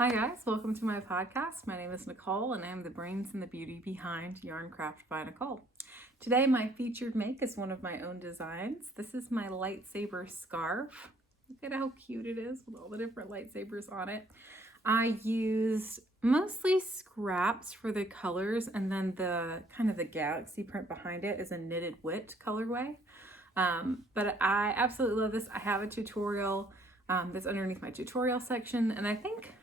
Hi guys, welcome to my podcast. My name is Nicole and I am the brains and the beauty behind Yarn Craft by Nicole. Today my featured make is one of my own designs. This is my lightsaber scarf. Look at how cute it is with all the different lightsabers on it. I used mostly scraps for the colors, and then the kind of the galaxy print behind it is a knitted wit colorway. But I absolutely love this. I have a tutorial that's underneath my tutorial section, and I think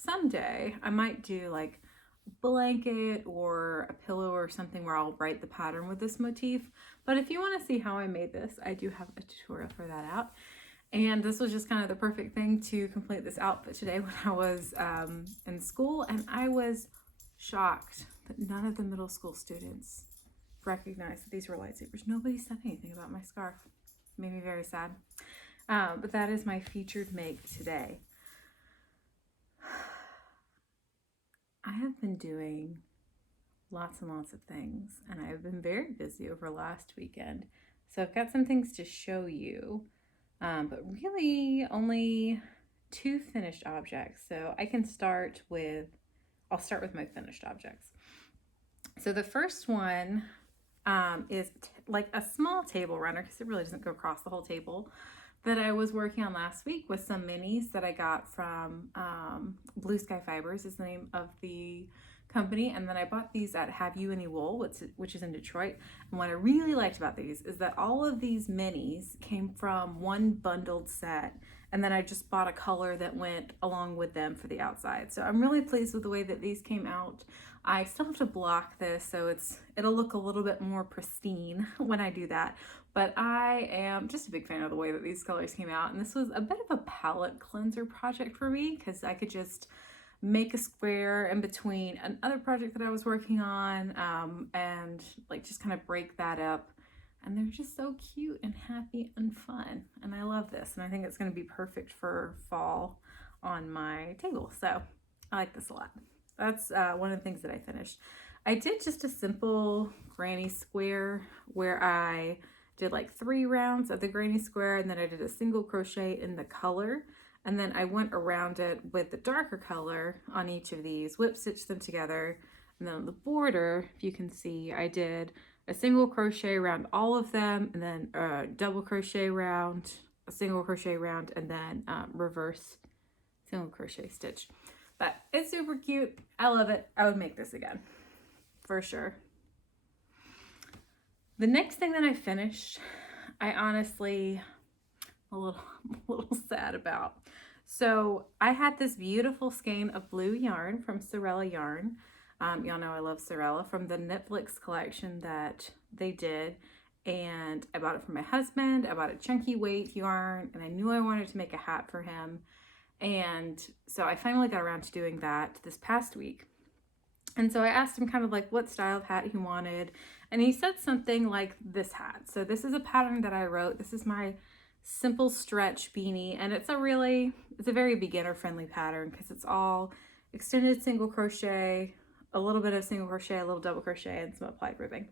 someday I might do like a blanket or a pillow or something where I'll write the pattern with this motif. But if you want to see how I made this, I do have a tutorial for that out. And this was just kind of the perfect thing to complete this outfit today when I was in school, and I was shocked that none of the middle school students recognized that these were lightsabers. Nobody said anything about my scarf. It made me very sad. But that is my featured make today. I have been doing lots and lots of things, and I have been very busy over last weekend. So I've got some things to show you, but really only 2 finished objects. So I can I'll start with my finished objects. So the first one is like a small table runner, because it really doesn't go across the whole table, that I was working on last week with some minis that I got from Blue Sky Fibers is the name of the company. And then I bought these at Have You Any Wool, which is in Detroit. And what I really liked about these is that all of these minis came from one bundled set. And then I just bought a color that went along with them for the outside. So I'm really pleased with the way that these came out. I still have to block this, so it'll look a little bit more pristine when I do that. But I am just a big fan of the way that these colors came out. And this was a bit of a palette cleanser project for me, because I could just make a square in between another project that I was working on and like just kind of break that up. And they're just so cute and happy and fun. And I love this. And I think it's going to be perfect for fall on my table. So I like this a lot. That's one of the things that I finished. I did just a simple granny square where I did like 3 rounds of the granny square, and then I did a single crochet in the color. And then I went around it with the darker color on each of these, whip stitched them together. And then on the border, if you can see, I did a single crochet around all of them, and then a double crochet round, a single crochet round, and then reverse single crochet stitch. But it's super cute. I love it. I would make this again for sure. The next thing that I finished, I honestly a little sad about. So I had this beautiful skein of blue yarn from Sorella Yarn. Y'all know I love Sorella, from the Netflix collection that they did. And I bought it for my husband. I bought a chunky weight yarn, and I knew I wanted to make a hat for him. And so I finally got around to doing that this past week. And so I asked him kind of like what style of hat he wanted. And he said something like this hat. So this is a pattern that I wrote. This is my simple stretch beanie, and it's a very beginner friendly pattern, because it's all extended single crochet, a little bit of single crochet, a little double crochet, and some applied ribbing.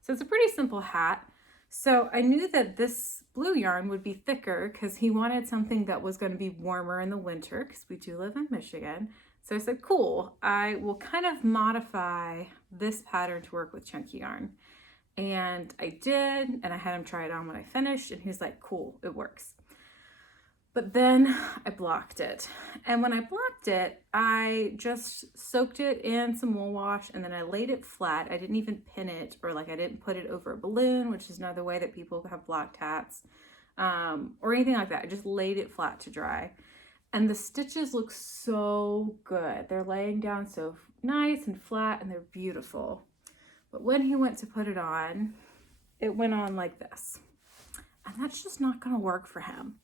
So it's a pretty simple hat. So I knew that this blue yarn would be thicker, because he wanted something that was going to be warmer in the winter, because we do live in Michigan. So I said, cool, I will kind of modify this pattern to work with chunky yarn. And I did, and I had him try it on when I finished, and he was like, cool, it works. But then I blocked it. And when I blocked it, I just soaked it in some wool wash, and then I laid it flat. I didn't even pin it, or like I didn't put it over a balloon, which is another way that people have blocked hats, or anything like that. I just laid it flat to dry. And the stitches look so good. They're laying down so nice and flat, and they're beautiful. But when he went to put it on, it went on like this. And that's just not going to work for him.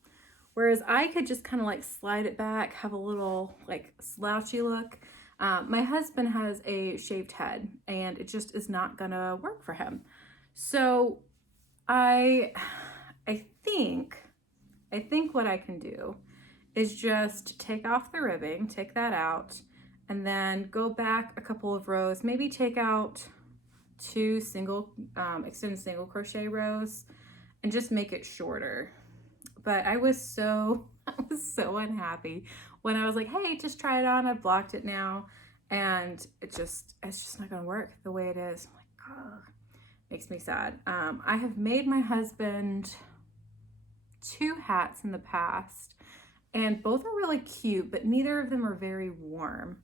Whereas I could just kind of like slide it back, have a little like slouchy look. My husband has a shaved head, and it just is not going to work for him. So I think what I can do is just take off the ribbing, take that out, and then go back a couple of rows, maybe take out 2 extended single crochet rows, and just make it shorter. But I was so unhappy when I was like, hey, just try it on. I've blocked it now. And it's just not gonna work the way it is. I'm like, oh, makes me sad. I have made my husband 2 hats in the past, and both are really cute, but neither of them are very warm.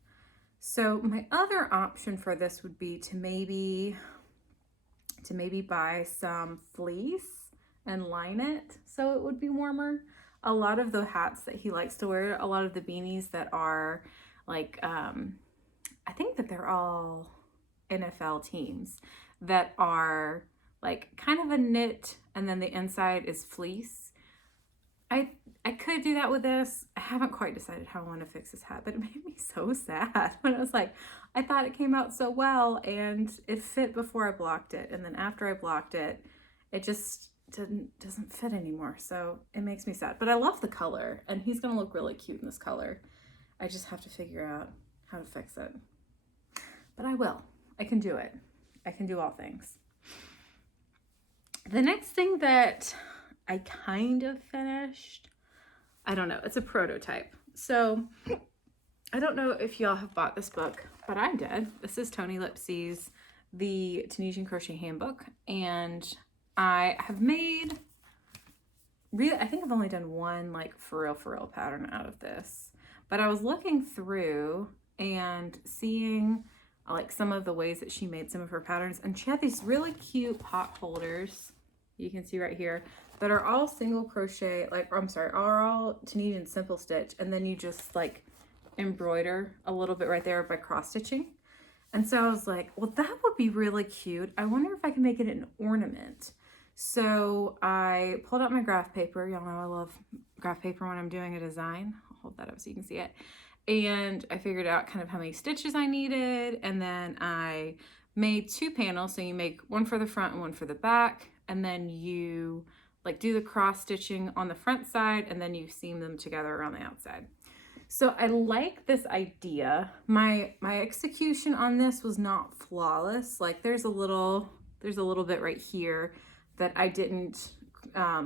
So my other option for this would be to maybe buy some fleece and line it so it would be warmer. A lot of the hats that he likes to wear, a lot of the beanies that are like, I think that they're all NFL teams that are like kind of a knit and then the inside is fleece. I could do that with this. I haven't quite decided how I want to fix this hat, but it made me so sad when I was like, I thought it came out so well and it fit before I blocked it. And then after I blocked it, it just doesn't fit anymore. So it makes me sad, but I love the color and he's going to look really cute in this color. I just have to figure out how to fix it, but I will. I can do it. I can do all things. The next thing that I kind of finished, I don't know, it's a prototype. So I don't know if y'all have bought this book, but I did. This is Tony Lipsy's The Tunisian Crochet Handbook, and I have made, I think I've only done one like for real pattern out of this, but I was looking through and seeing like some of the ways that she made some of her patterns, and she had these really cute pot holders you can see right here that are all single crochet, are all Tunisian simple stitch, and then you just like embroider a little bit right there by cross stitching. And so I was like, well, that would be really cute. I wonder if I can make it an ornament. So I pulled out my graph paper. Y'all know I love graph paper when I'm doing a design. I'll hold that up so you can see it. And I figured out kind of how many stitches I needed. And then I made 2 panels. So you make one for the front and one for the back. And then you like do the cross stitching on the front side and then you seam them together around the outside. So I like this idea. My execution on this was not flawless. Like there's a little bit right here that I didn't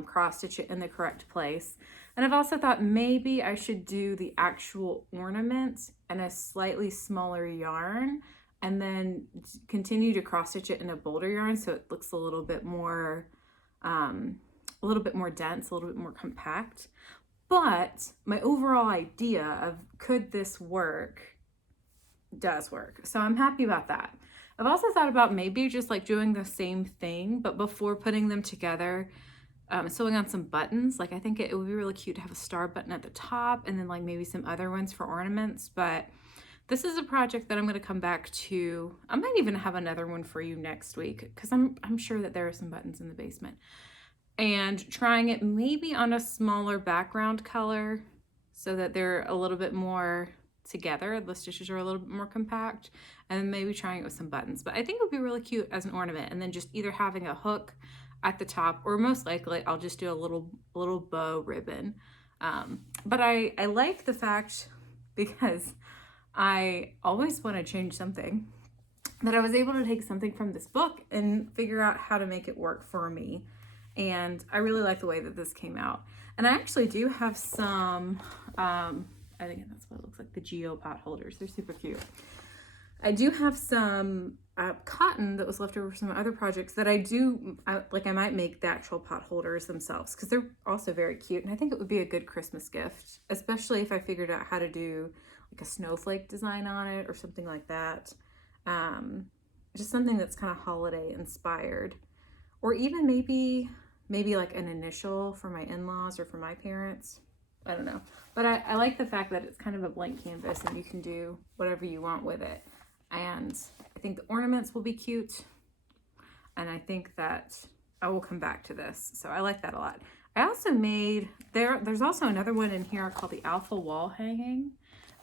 cross stitch it in the correct place. And I've also thought maybe I should do the actual ornament in a slightly smaller yarn and then continue to cross stitch it in a bolder yarn so it looks a little bit more dense, a little bit more compact. But my overall idea of could this work does work. So I'm happy about that. I've also thought about maybe just like doing the same thing, but before putting them together, sewing on some buttons. Like I think it would be really cute to have a star button at the top and then like maybe some other ones for ornaments. But this is a project that I'm going to come back to. I might even have another one for you next week because I'm sure that there are some buttons in the basement. And trying it maybe on a smaller background color so that they're a little bit more together. The stitches are a little bit more compact, and then maybe trying it with some buttons. But I think it would be really cute as an ornament, and then just either having a hook at the top, or most likely I'll just do a little bow ribbon. But I like the fact, because I always want to change something, that I was able to take something from this book and figure out how to make it work for me. And I really like the way that this came out. And I actually do have some, I think that's what it looks like, the Geo pot holders. They're super cute. I do have some cotton that was left over from some other projects that I might make the actual pot holders themselves because they're also very cute. And I think it would be a good Christmas gift, especially if I figured out how to do like a snowflake design on it or something like that. Just something that's kind of holiday inspired, or even maybe like an initial for my in-laws or for my parents. I don't know. But I like the fact that it's kind of a blank canvas and you can do whatever you want with it. And I think the ornaments will be cute. And I think that I will come back to this. So I like that a lot. I also made, there's also another one in here called the Alpha Wall Hanging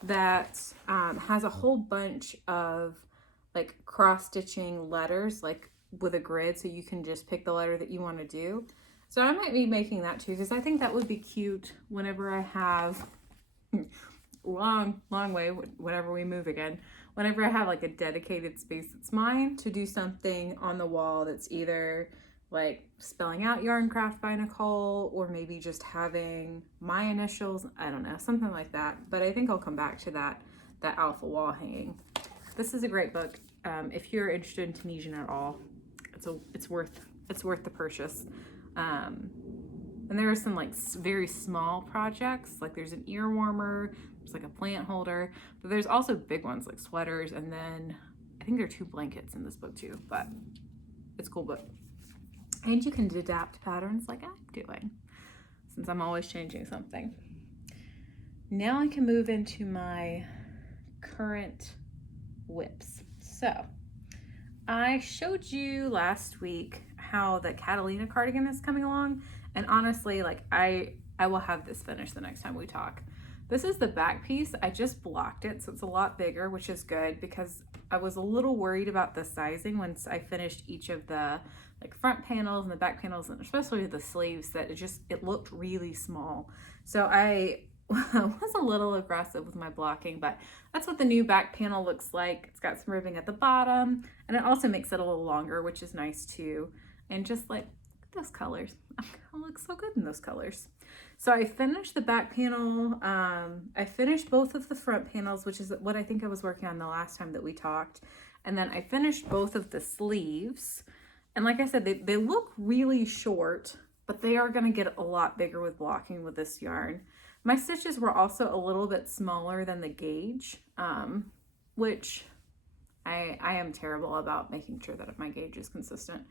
that has a whole bunch of like cross-stitching letters, like with a grid, so you can just pick the letter that you want to do. So I might be making that too, because I think that would be cute whenever I have long way, whenever we move again, whenever I have like a dedicated space that's mine to do something on the wall that's either like spelling out Yarn Craft by Nicole, or maybe just having my initials. I don't know, something like that. But I think I'll come back to that alpha wall hanging. This is a great book. If you're interested in Tunisian at all, it's worth the purchase. And there are some like very small projects, like there's an ear warmer, there's like a plant holder, but there's also big ones like sweaters, and then I think there are 2 blankets in this book too, but it's a cool book. And you can adapt patterns like I'm doing, since I'm always changing something. Now I can move into my current whips. So I showed you last week how the Catalina cardigan is coming along, and honestly, like I will have this finished the next time we talk. This is the back piece. I just blocked it, so it's a lot bigger, which is good because I was a little worried about the sizing once I finished each of the like front panels and the back panels, and especially the sleeves, that it looked really small. So I was a little aggressive with my blocking, but that's what the new back panel looks like. It's got some ribbing at the bottom, and it also makes it a little longer, which is nice too. And just like those colors, I look so good in those colors. So I finished the back panel. I finished both of the front panels, which is what I think I was working on the last time that we talked. And then I finished both of the sleeves. And like I said, they look really short, but they are going to get a lot bigger with blocking with this yarn. My stitches were also a little bit smaller than the gauge, which I am terrible about making sure that my gauge is consistent.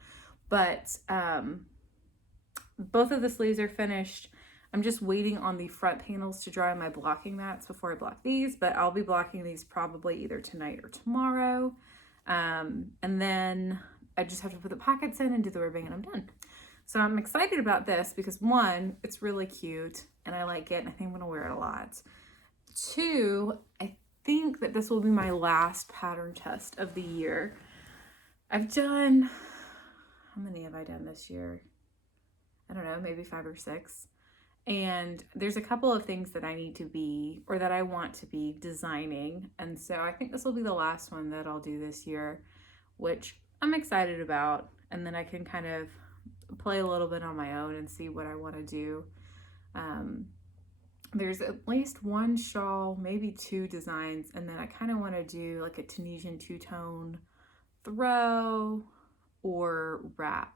But both of the sleeves are finished. I'm just waiting on the front panels to dry on my blocking mats before I block these, but I'll be blocking these probably either tonight or tomorrow. And then I just have to put the pockets in and do the ribbing, and I'm done. So I'm excited about this because 1, it's really cute and I like it, and I think I'm gonna wear it a lot. 2, I think that this will be my last pattern test of the year. I've done, how many have I done this year? I don't know, maybe 5 or 6. And there's a couple of things that I need to be, or that I want to be designing. And so I think this will be the last one that I'll do this year, which I'm excited about. And then I can kind of play a little bit on my own and see what I want to do. There's at least 1 shawl, maybe 2 designs. And then I kind of want to do like a Tunisian 2-tone throw or wrap.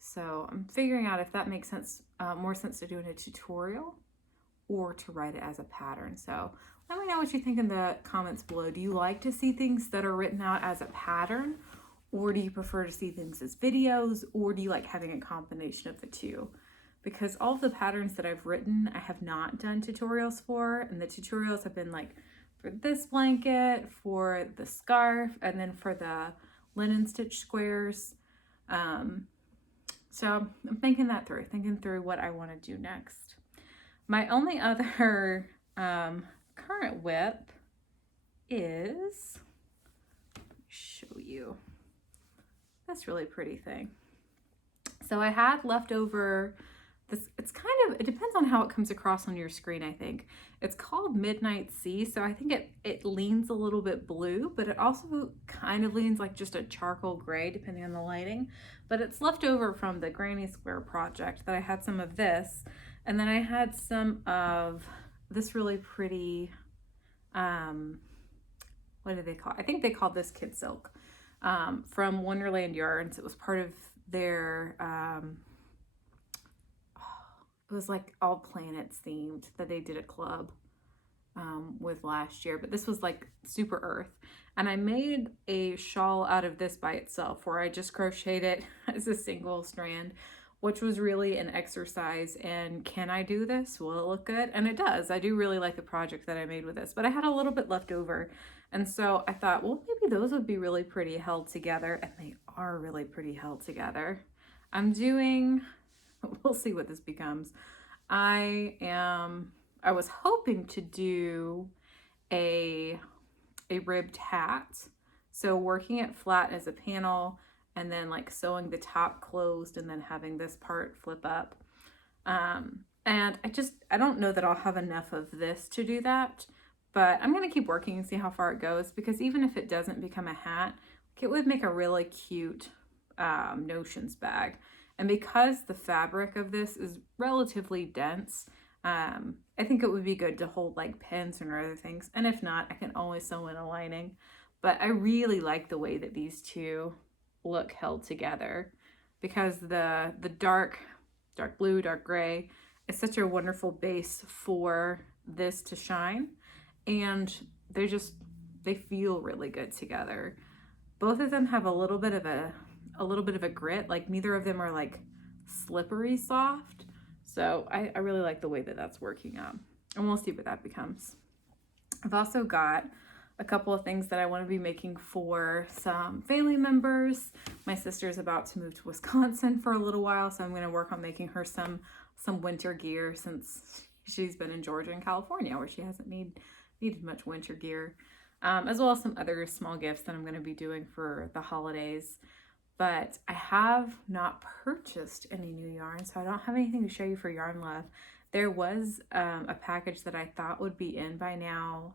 So I'm figuring out if that makes sense, more sense to do in a tutorial or to write it as a pattern. So let me know what you think in the comments below. Do you like to see things that are written out as a pattern, or do you prefer to see things as videos, or do you like having a combination of the two? Because all of the patterns that I've written, I have not done tutorials for, and the tutorials have been like for this blanket, for the scarf, and then for the linen stitch squares. So I'm thinking through what I want to do next. My only other current whip is, let me show you this really pretty thing. So I had leftover this, it depends on how it comes across on your screen, I think. It's called Midnight Sea, so I think it leans a little bit blue, but it also kind of leans like just a charcoal gray, depending on the lighting. But it's left over from the Granny Square project that I had some of this, and then I had some of this really pretty, what do they call it? I think they called this Kid Silk, from Wonderland Yarns. It was part of their, it was like all planets themed that they did a club with last year, but this was like super earth. And I made a shawl out of this by itself, where I just crocheted it as a single strand, which was really an exercise. And can I do this? Will it look good? And it does. I do really like the project that I made with this, but I had a little bit left over. And so I thought, well, maybe those would be really pretty held together, and they are really pretty held together. I'm doing, we'll see what this becomes. I was hoping to do a ribbed hat. So working it flat as a panel, and then like sewing the top closed, and then having this part flip up. And I don't know that I'll have enough of this to do that, but I'm going to keep working and see how far it goes, because even if it doesn't become a hat, it would make a really cute notions bag. And because the fabric of this is relatively dense, I think it would be good to hold like pins and other things. And if not, I can always sew in a lining. But I really like the way that these two look held together, because the dark blue, dark gray is such a wonderful base for this to shine. And they feel really good together. Both of them have a little bit of a grit. Like neither of them are like slippery soft. So I really like the way that that's working out. And we'll see what that becomes. I've also got a couple of things that I want to be making for some family members. My sister's about to move to Wisconsin for a little while, so I'm going to work on making her some winter gear, since she's been in Georgia and California where she hasn't needed much winter gear, as well as some other small gifts that I'm going to be doing for the holidays. But I have not purchased any new yarn, so I don't have anything to show you for Yarn Love. There was a package that I thought would be in by now,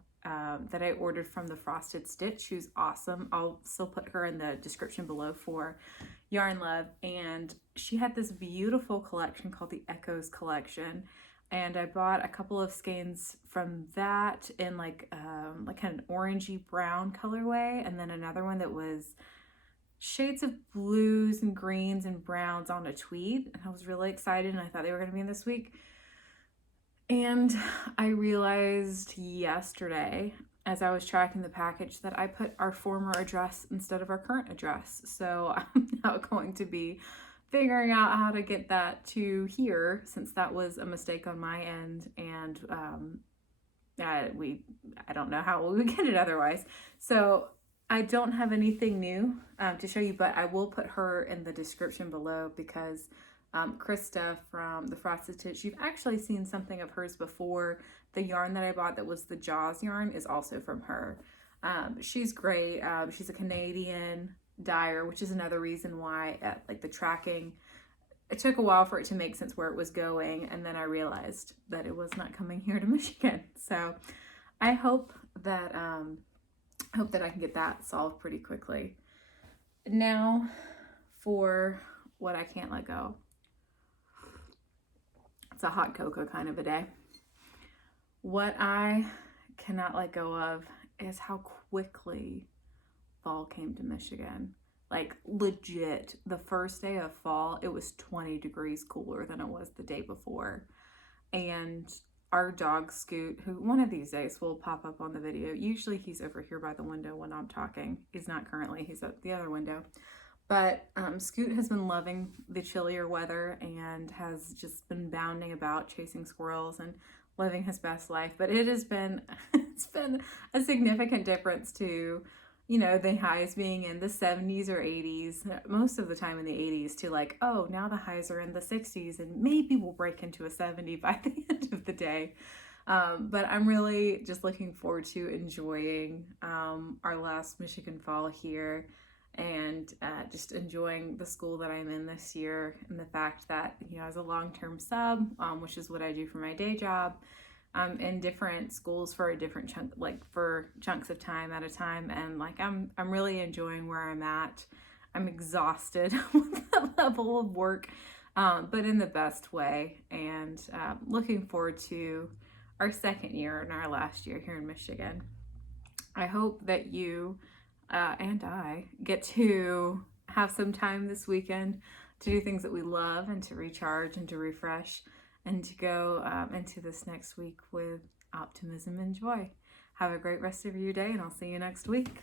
that I ordered from the Frosted Stitch, who's awesome. I'll still put her in the description below for Yarn Love. And she had this beautiful collection called the Echoes collection. And I bought a couple of skeins from that in like kind of an orangey brown colorway. And then another one that was shades of blues and greens and browns on a tweed. And I was really excited, and I thought they were going to be in this week. And I realized yesterday, as I was tracking the package, that I put our former address instead of our current address. So I'm now going to be figuring out how to get that to here, since that was a mistake on my end. And I don't know how we would get it otherwise. So I don't have anything new to show you, but I will put her in the description below, because Krista from the Frosted Stitch, you've actually seen something of hers before. The yarn that I bought that was the Jaws yarn is also from her. She's great. She's a Canadian dyer, which is another reason why like the tracking, it took a while for it to make sense where it was going, and then I realized that it was not coming here to Michigan. So I hope that I can get that solved pretty quickly. Now for what I can't let go. It's a hot cocoa kind of a day. What I cannot let go of is how quickly fall came to Michigan. Like legit, the first day of fall, it was 20 degrees cooler than it was the day before. And our dog Scoot, who one of these days will pop up on the video. Usually he's over here by the window when I'm talking. He's not currently, he's at the other window. But Scoot has been loving the chillier weather and has just been bounding about, chasing squirrels and living his best life. But it's been a significant difference to, you know, the highs being in the 70s or 80s, most of the time in the 80s, to like, oh, now the highs are in the 60s and maybe we'll break into a 70 by the end of the day. But I'm really just looking forward to enjoying our last Michigan fall here, and just enjoying the school that I'm in this year, and the fact that, you know, as a long-term sub, which is what I do for my day job, in different schools for a different chunk, like for chunks of time at a time, and like I'm really enjoying where I'm at. I'm exhausted with that level of work, but in the best way, and looking forward to our second year and our last year here in Michigan. I hope that you and I get to have some time this weekend to do things that we love, and to recharge and to refresh, and to go into this next week with optimism and joy. Have a great rest of your day, and I'll see you next week.